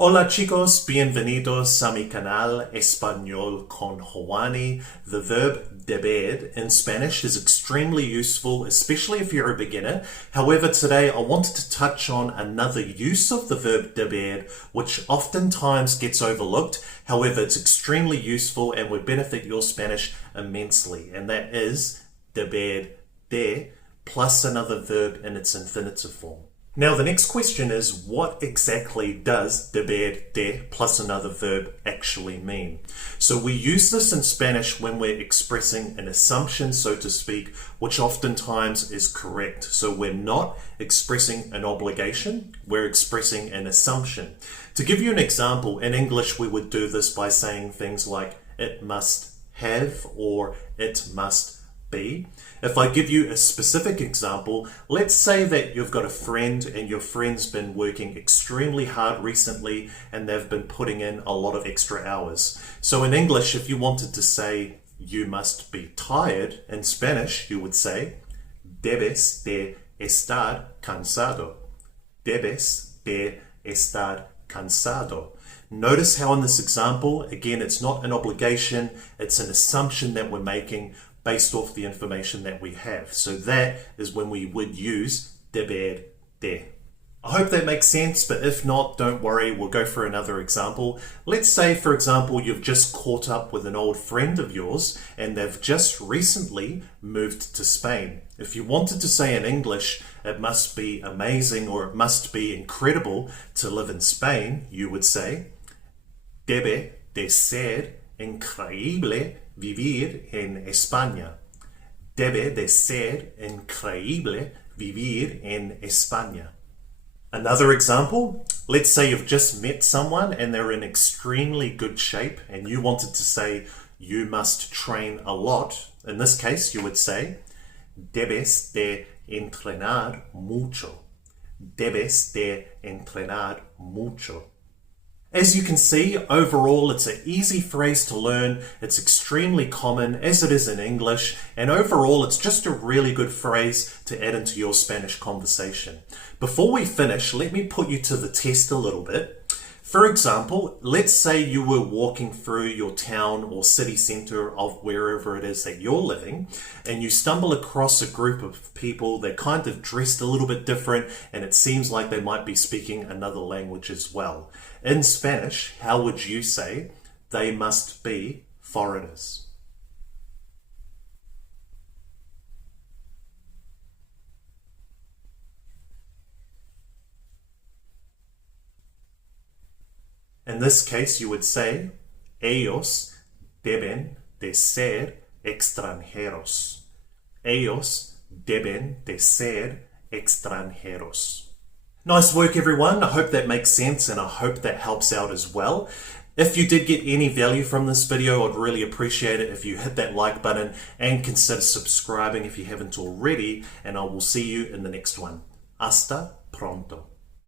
Hola chicos, bienvenidos a mi canal Español con Juani. The verb deber in Spanish is extremely useful, especially if you're a beginner. However, today I wanted to touch on another use of the verb deber, which oftentimes gets overlooked. However, it's extremely useful and would benefit your Spanish immensely, and that is deber de plus another verb in its infinitive form. Now the next question is, what exactly does deber de plus another verb actually mean? So we use this in Spanish when we're expressing an assumption, so to speak, which oftentimes is correct. So we're not expressing an obligation, we're expressing an assumption. To give you an example, in English we would do this by saying things like it must have or it must be. If I give you a specific example, let's say that you've got a friend and your friend's been working extremely hard recently and they've been putting in a lot of extra hours. So in English, if you wanted to say you must be tired, in Spanish you would say debes de estar cansado. Debes de estar cansado. Notice how in this example, again, it's not an obligation, it's an assumption that we're making based off the information that we have. So that is when we would use deber de. I hope that makes sense, but if not, don't worry, we'll go for another example. Let's say, for example, you've just caught up with an old friend of yours and they've just recently moved to Spain. If you wanted to say in English, it must be amazing or it must be incredible to live in Spain, you would say, debe de ser increíble vivir en España. Debe de ser increíble vivir en España. Another example, let's say you've just met someone and they're in extremely good shape and you wanted to say you must train a lot. In this case, you would say debes de entrenar mucho. Debes de entrenar mucho. As you can see, overall it's an easy phrase to learn, it's extremely common as it is in English, and overall it's just a really good phrase to add into your Spanish conversation. Before we finish, let me put you to the test a little bit. For example, let's say you were walking through your town or city centre of wherever it is that you're living, and you stumble across a group of people that kind of dressed a little bit different, and it seems like they might be speaking another language as well. In Spanish, how would you say they must be foreigners? In this case, you would say, ellos deben de ser extranjeros. Ellos deben de ser extranjeros. Nice work, everyone. I hope that makes sense and I hope that helps out as well. If you did get any value from this video, I'd really appreciate it if you hit that like button and consider subscribing if you haven't already, and I will see you in the next one. Hasta pronto.